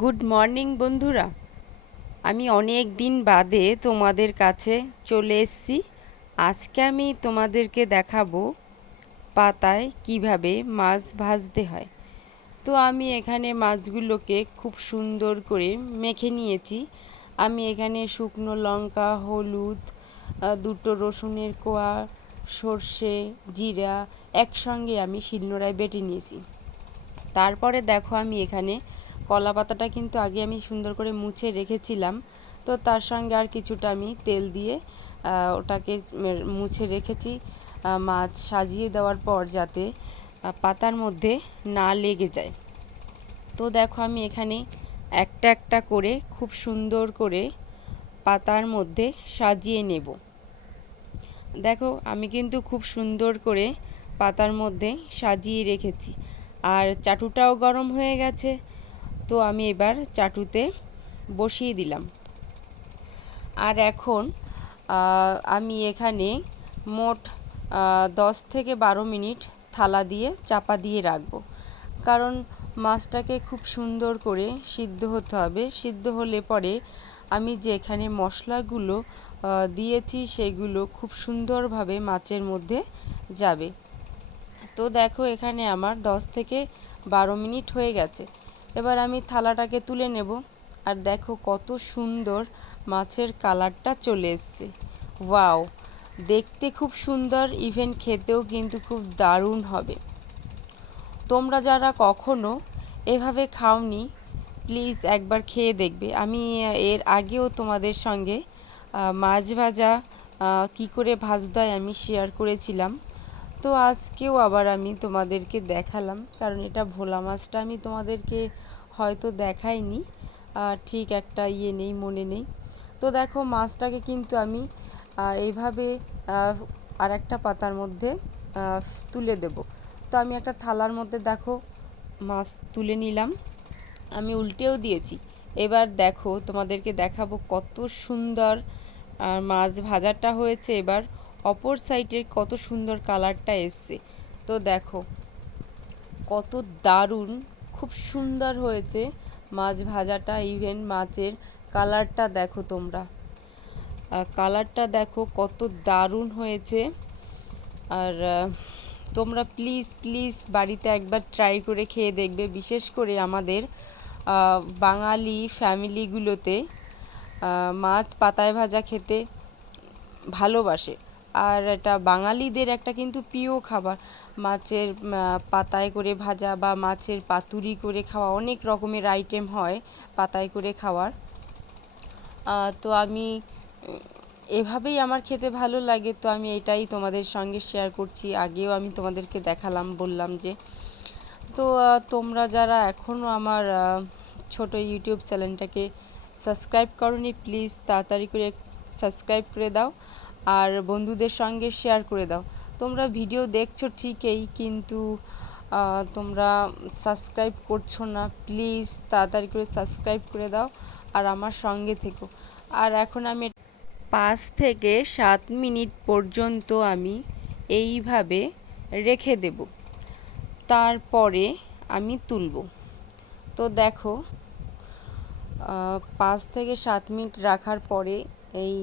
Good morning বন্ধুরা। আমি অনেক দিন বাদে তোমাদের কাছে চলে এসেছি। আজকে আমি তোমাদেরকে দেখাবো পাতায় কীভাবে মাছ ভাজতে হয়। তো আমি এখানে মাছগুলোকে খুব সুন্দর করে মেখে নিয়েছি। আমি এখানে শুকনো লঙ্কা, হলুদ দুটো রসুনের কোয়া, সর্ষে, জিরা একসঙ্গে আমি শিলনোড়ায় বেটে নিয়েছি। তারপরে দেখো আমি এখানে কলা পাতাটা কিন্তু আগে আমি সুন্দর করে মুছে রেখেছিলাম। তো তার সঙ্গে আর কিছুটা আমি তেল দিয়ে ওটাকে মুছে রেখেছি। মাছ সাজিয়ে দেওয়ার পর যাতে পাতার মধ্যে না লেগে যায়। তো দেখো আমি এখানে একটা একটা করে খুব সুন্দর করে পাতার মধ্যে সাজিয়ে নেব। দেখো আমি কিন্তু খুব সুন্দর করে পাতার মধ্যে সাজিয়ে রেখেছি। আর চাটুটাও গরম হয়ে গেছে। তো আমি এবার চাটুতে বসিয়ে দিলাম। আর এখন আমি এখানে মোট দশ থেকে বারো মিনিট থালা দিয়ে, চাপা দিয়ে রাখব। কারণ মাছটাকে খুব সুন্দর করে সিদ্ধ হতে হবে। সিদ্ধ হলে পরে আমি যে এখানে মশলাগুলো দিয়েছি সেগুলো খুব সুন্দরভাবে মাছের মধ্যে যাবে। তো দেখো এখানে আমার দশ থেকে বারো মিনিট হয়ে গেছে। এবার আমি থালাটাকে তুলে নেব। আর দেখো কত সুন্দর মাছের কালারটা চলে এসছে। ওয়াও, দেখতে খুব সুন্দর, ইভেন খেতেও কিন্তু খুব দারুণ হবে। তোমরা যারা কখনো এভাবে খাওনি, প্লিজ একবার খেয়ে দেখবে। আমি এর আগেও তোমাদের সঙ্গে মাছ ভাজা কী করে ভাজতে হয় আমি শেয়ার করেছিলাম। তো আজকেও আবার আমি তোমাদেরকে দেখালাম, কারণ এটা ভোলা মাছটা আমি তোমাদেরকে হয়তো দেখাইনি। ঠিক একটা ইয়ে নেই, মনে নেই। তো দেখো মাছটাকে কিন্তু আমি এইভাবে আর একটা পাতার মধ্যে তুলে দেব। তো আমি একটা থালার মধ্যে দেখো মাছ তুলে নিলাম। আমি উল্টেও দিয়েছি। এবার দেখো তোমাদেরকে দেখাবো কত সুন্দর মাছ ভাজাটা হয়েছে। এবার অপর সাইডের কত সুন্দর কালারটা এসছে। তো দেখো, কত দারুণ, খুব সুন্দর হয়েছে মাছ ভাজাটা ইভেন মাছের কালারটা দেখো তোমরা। কালারটা দেখো কত দারুণ হয়েছে। আর তোমরা প্লিজ প্লিজ বাড়িতে একবার ট্রাই করে খেয়ে দেখবে, বিশেষ করে আমাদের বাঙালি ফ্যামিলিগুলোতে মাছ পাতায় ভাজা খেতে ভালোবাসে। আর এটা বাঙালিদের একটা কিন্তু প্রিয় খাবার। মাছের পাতায় করে ভাজা বা মাছের পাতুরি করে খাওয়া অনেক রকমের আইটেম হয় পাতায় করে খাওয়ার। তো আমি এভাবেই আমার খেতে ভালো লাগে। তো আমি এটাই তোমাদের সঙ্গে শেয়ার করছি। আগেও আমি তোমাদেরকে দেখালাম, বললাম যে, তো তোমরা যারা এখনও আমার ছোট ইউটিউব চ্যানেলটাকে সাবস্ক্রাইব করনি প্লিজ তাড়াতাড়ি করে সাবস্ক্রাইব করে দাও। আর বন্ধুদের সঙ্গে শেয়ার করে দাও। তোমরা ভিডিও দেখছ ঠিকই, কিন্তু তোমরা সাবস্ক্রাইব করছ না প্লিজ তাড়াতাড়ি করে সাবস্ক্রাইব করে দাও আর আমার সঙ্গে থেকো। আর এখন আমি পাঁচ থেকে সাত মিনিট পর্যন্ত আমি এইভাবে রেখে দেব। তারপরে আমি তুলব। তো দেখো পাঁচ থেকে সাত মিনিট রাখার পরে এই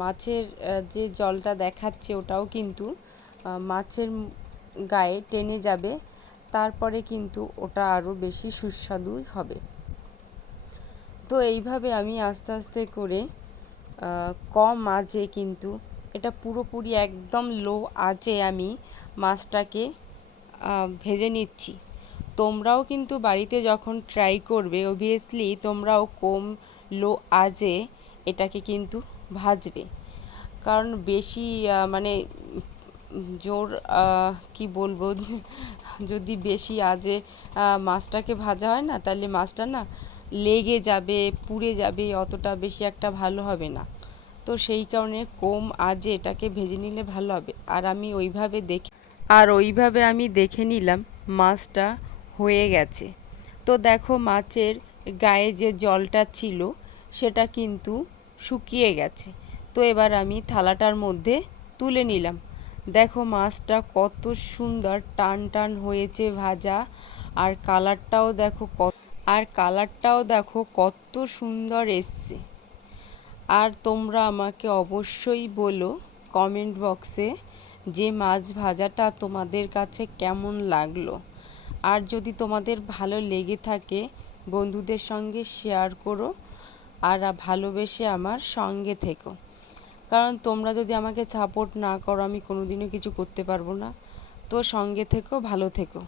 মাছের যে জলটা দেখাচ্ছে ওটাও কিন্তু মাছের গায়ে টেনে যাবে, তারপরে কিন্তু ওটা আরও বেশি সুস্বাদু হবে। তো এইভাবে আমি আস্তে আস্তে করে কম আঁচে কিন্তু এটা পুরোপুরি একদম লো আঁচে আমি মাছটাকে ভেজে নিচ্ছি। তোমরাও কিন্তু বাড়িতে যখন ট্রাই করবে অবভিয়াসলি তোমরাও কম লো আজে এটাকে কিন্তু ভাজবে। কারণ বেশি মানে জোর কি বলব, যদি বেশি আজে মাছটাকে ভাজা হয় না, তাহলে মাছটা না লেগে যাবে, পুড়ে যাবে, অতটা বেশি একটা ভালো হবে না। তো সেই কারণে কম আজে এটাকে ভেজে নিলে ভালো হবে। আর আমি ওইভাবে দেখে, আর ওইভাবে আমি দেখে নিলাম মাছটা হয়ে গেছে। তো দেখো মাছের গায়ে যে জলটা ছিল, সেটা কিন্তু শুকিয়ে গেছে। তো এবার আমি থালাটার মধ্যে তুলে নিলাম। দেখো মাছটা কত সুন্দর টান টান হয়েছে ভাজা, আর কালারটাও দেখো কত, আর কালারটাও দেখো কত সুন্দর এসছে। আর তোমরা আমাকে অবশ্যই বলো কমেন্ট বক্সে যে মাছ ভাজাটা তোমাদের কাছে কেমন লাগল। আর যদি তোমাদের ভালো লেগে থাকে, বন্ধুদের সঙ্গে শেয়ার করো। আর ভালোবেসে আমার সঙ্গে থেকো। কারণ তোমরা যদি আমাকে সাপোর্ট না করো, আমি কোনোদিনও কিছু করতে পারব না। তো সঙ্গে থেকো, ভালো থেকো।